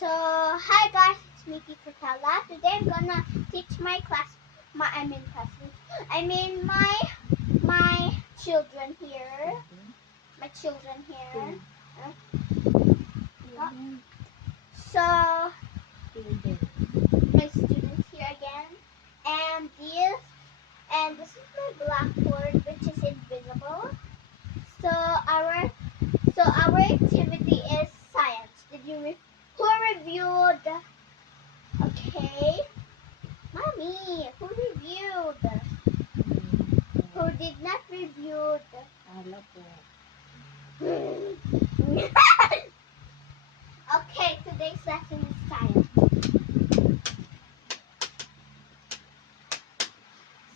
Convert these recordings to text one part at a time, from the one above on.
So, hi guys, it's me, Teacher Carla. Today I'm gonna teach my class, my children here, my children here. So, my students here again, and this is my blackboard, which is invisible. So our activity is science. Who reviewed? Okay. Mommy, who reviewed? Who did not review? Okay, today's lesson is science.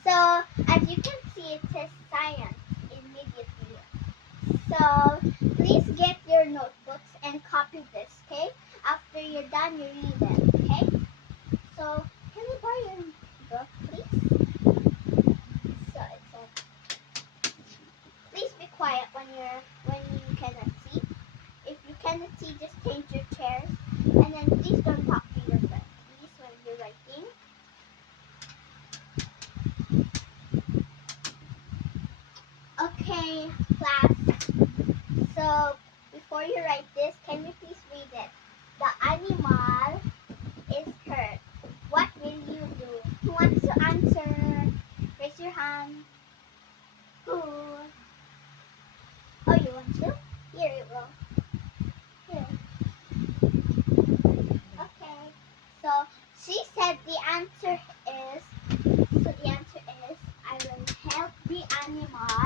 So, as you can see, it says science immediately. So, please get your notebooks and copy this, okay? After you're done, you read it, okay? So, can we borrow your book, please? So, it says, please be quiet when you cannot see. If you cannot see, just change your chairs. And then please don't talk to your friends, please, when you're writing. Okay, class. So, before you write this, can you please read it? The animal is hurt. What will you do? Who wants to answer? Raise your hand. Who? Oh, you want to? Here you go. Here. Okay. So she said the answer is I will help the animal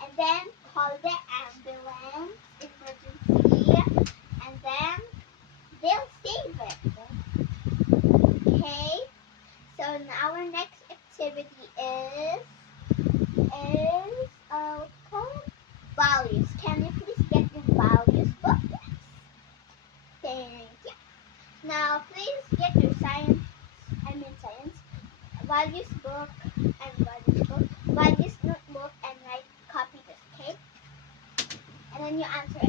and then call the ambulance emergency and then they'll save it. Okay. So now our next activity is what you call it? Values. Can you please get your values book? Thank you. Now please get your science values book values notebook and write copy this, okay? And then you answer it.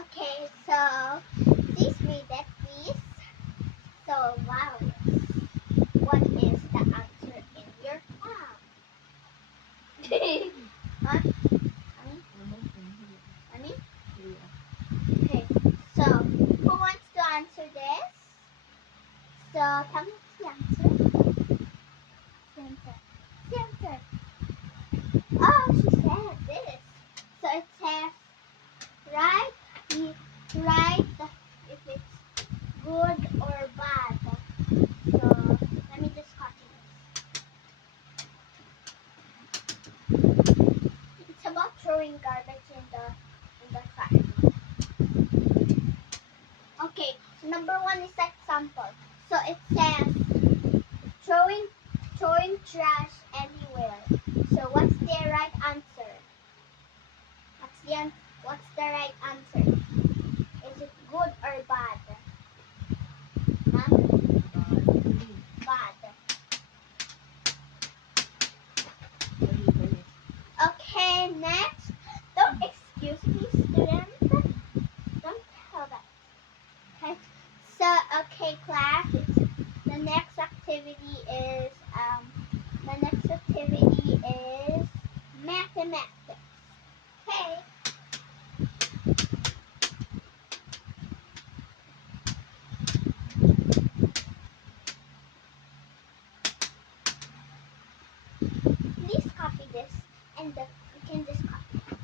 Okay, so please read it, please. So values. What is the answer in your hand? Huh? Honey? Okay. So who wants to answer this? So tell me the answer. The answer. Oh, she said this. So it says write write if it's good or bad. So let me just copy this. It's about throwing garbage in the trash. Okay, number one is example. So it says throwing trash anywhere. So what's the right answer? What's the right answer? Is it good or bad? Huh? Bad. Okay, next. Don't excuse me, student. Don't tell that. Okay. So, okay, class. The next activity is mathematics. Okay. Please copy this, and you can just copy it.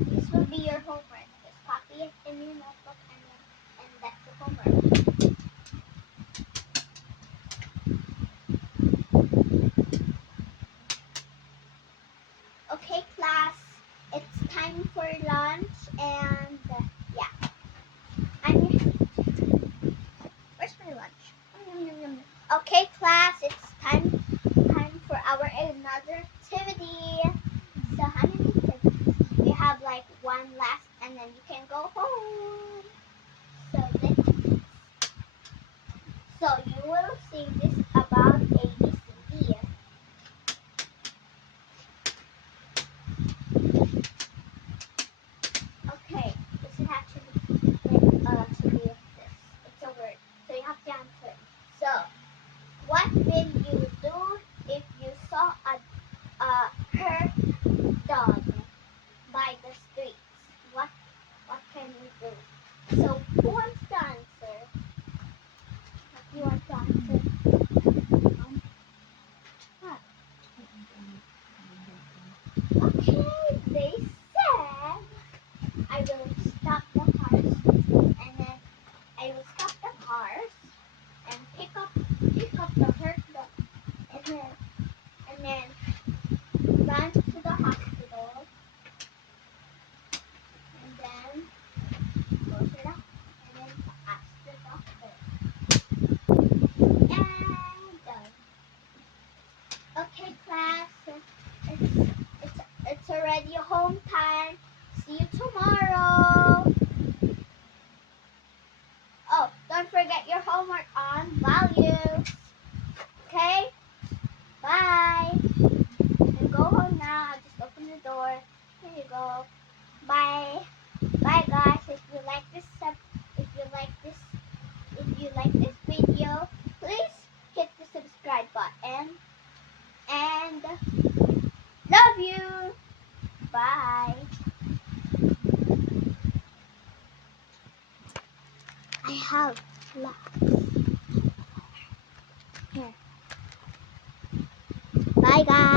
This will be your homework. Just copy it in your notebook, and that's the homework. Okay, class. It's time for lunch, and yeah, where's my lunch? Okay, class. It's time for our another activity. So how many activities? We have like one last, and then you can go home. So let's Okay, they said I will stop the cars, and then I will stop the cars and pick up the hurt dog, and then run to the hospital, and then go to the and then ask the doctor. And done. Okay, class. It's already home time. See you tomorrow. Oh, don't forget your homework on values. Okay? Bye. And go home now. I'll just open the door. Here you go. Bye. Bye, guys. If you like this, if you like this video, please hit the subscribe button. And love you. Bye. I have lots. Here. Bye, guys.